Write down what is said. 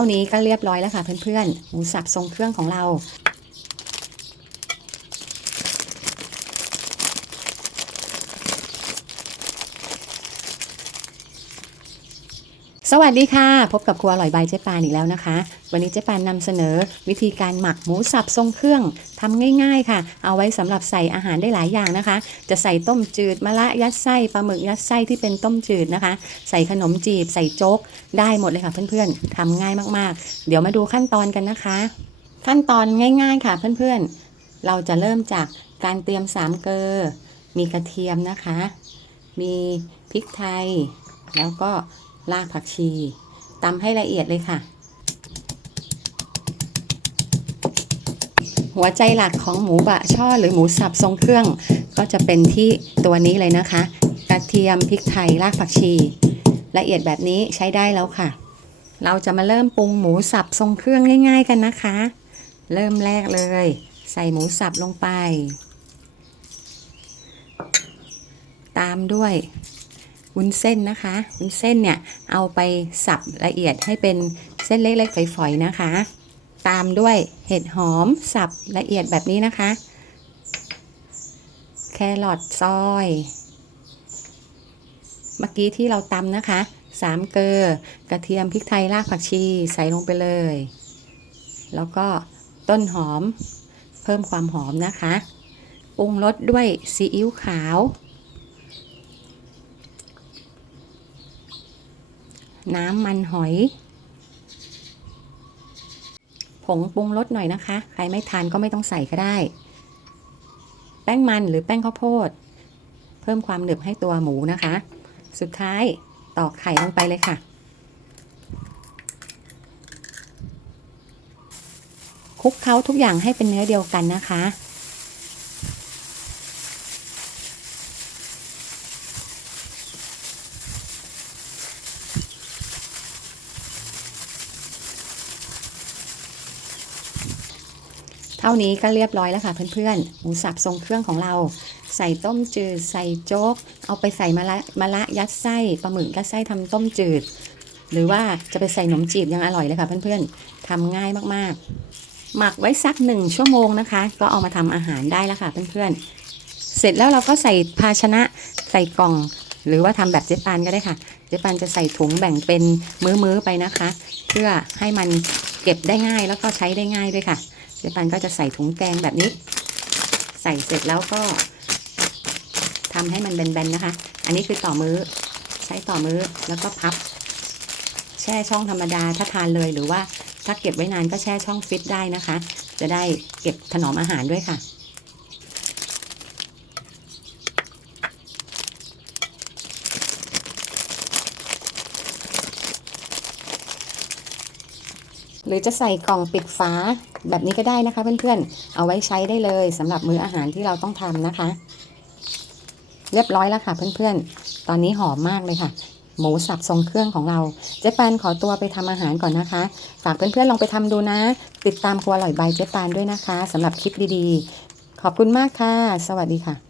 ท่านี้ก็เรียบร้อยแล้วค่ะเพื่อนๆหมูสับทรงเครื่องของเรา สวัสดีค่ะ พบกับครัวอร่อยใบายเจ๊ปานอีกแล้วนะคะ วันนี้เจ๊ปานนำเสนอ วิธีการหมักหมูสับทรงเครื่องทำง่าย ๆ ค่ะ เอาไว้สำหรับใส่อาหารได้หลายอย่างนะคะ จะใส่ต้มจืดมะละยัดไส้ปลาหมึกยัดไส้ที่เป็นต้มจืดนะคะ ใส่ขนมจีบ ใส่โจ๊ก ได้หมดเลยค่ะเพื่อนๆทำง่ายมากๆ เดี๋ยวมาดูขั้นตอนกันนะคะ ขั้นตอนง่าย ๆ ค่ะเพื่อนๆ เราจะเริ่มจากการเตรียมสามเกลอมีกระเทียมนะคะ มีพริกไทย แล้วก็ รากผักชีตำให้ละเอียดเลยค่ะ หัวใจหลักของหมูบะช่อหรือหมูสับทรงเครื่อง ก็จะเป็นที่ตัวนี้เลยนะคะ กระเทียมพริกไทยรากผักชี ละเอียดแบบนี้ใช้ได้แล้วค่ะ เราจะมาเริ่มปรุงหมูสับทรงเครื่องง่าย ๆ กันนะคะ เริ่มแรกเลย ใส่หมูสับลงไป ตามด้วย วุ้นเส้นนะคะวุ้นเส้นเนี่ยเอาไปสับละเอียดให้เป็นเส้นเล็กๆฝอยๆนะคะ ตามด้วยเห็ดหอมสับละเอียดแบบนี้นะคะ แครอทซอย เมื่อกี้ที่เราตำนะคะสามเกลือกระเทียมพริกไทยรากผักชีใส่ลงไปเลย แล้วก็ต้นหอมเพิ่มความหอมนะคะปรุงรสด้วยซีอิ๊วขาว น้ำมันหอย ผงปรุงรสหน่อยนะคะ ใครไม่ทานก็ไม่ต้องใส่ก็ได้ แป้งมันหรือแป้งข้าวโพด เพิ่มความหนึบให้ตัวหมูนะคะ สุดท้ายตอกไข่ลงไปเลยค่ะคลุกเคล้าทุกอย่างให้เป็นเนื้อเดียวกันนะคะ ท่านี้ก็เรียบร้อยแล้วค่ะเพื่อนๆ หมูสับทรงเครื่องของเรา ใส่ต้มจืด ใส่โจ๊ก เอาไปใส่มะละมะละยัดไส้ปลาหมึกยัดไส้ทำต้มจืด หรือว่าจะไปใส่ขนมจีบยังอร่อยเลยค่ะเพื่อนๆทำง่ายมากๆ หมักไว้สักหนึ่งชั่วโมงนะคะ ก็เอามาทำอาหารได้แล้วค่ะเพื่อนๆ เสร็จแล้วเราก็ใส่ภาชนะใส่กล่อง หรือว่าทำแบบเจ๊ปานก็ได้ค่ะ เจ๊ปานจะใส่ถุงแบ่งเป็นมื้อๆไปนะคะ เพื่อให้มันเก็บได้ง่ายแล้วก็ใช้ได้ง่ายด้วยค่ะ เจ๊ปันก็จะใส่ถุงแกงแบบนี้ ใส่เสร็จแล้วก็ทำให้มันแบนๆนะคะ อันนี้คือต่อมือ้อใช้ต่อมื้อแล้วก็พับ แช่ช่องธรรมดาถ้าทานเลยหรือว่าถ้าเก็บไว้นานก็แช่ช่องฟิตได้นะคะ จะได้เก็บถนอมอาหารด้วยค่ะ หรือจะใส่กล่องปิดฝาแบบนี้ก็ได้นะคะ เพื่อนๆ เอาไว้ใช้ได้เลยสำหรับมื้ออาหารที่เราต้องทำนะคะ เรียบร้อยแล้วค่ะเพื่อนๆ ตอนนี้หอมมากเลยค่ะ หมูสับทรงเครื่องของเรา เจ๊ปานขอตัวไปทำอาหารก่อนนะคะ ฝากเพื่อนๆลองไปทำดูนะ ติดตามครัวอร่อยใบเจ๊ปานด้วยนะคะสำหรับคลิปดีๆ ขอบคุณมากค่ะ สวัสดีค่ะ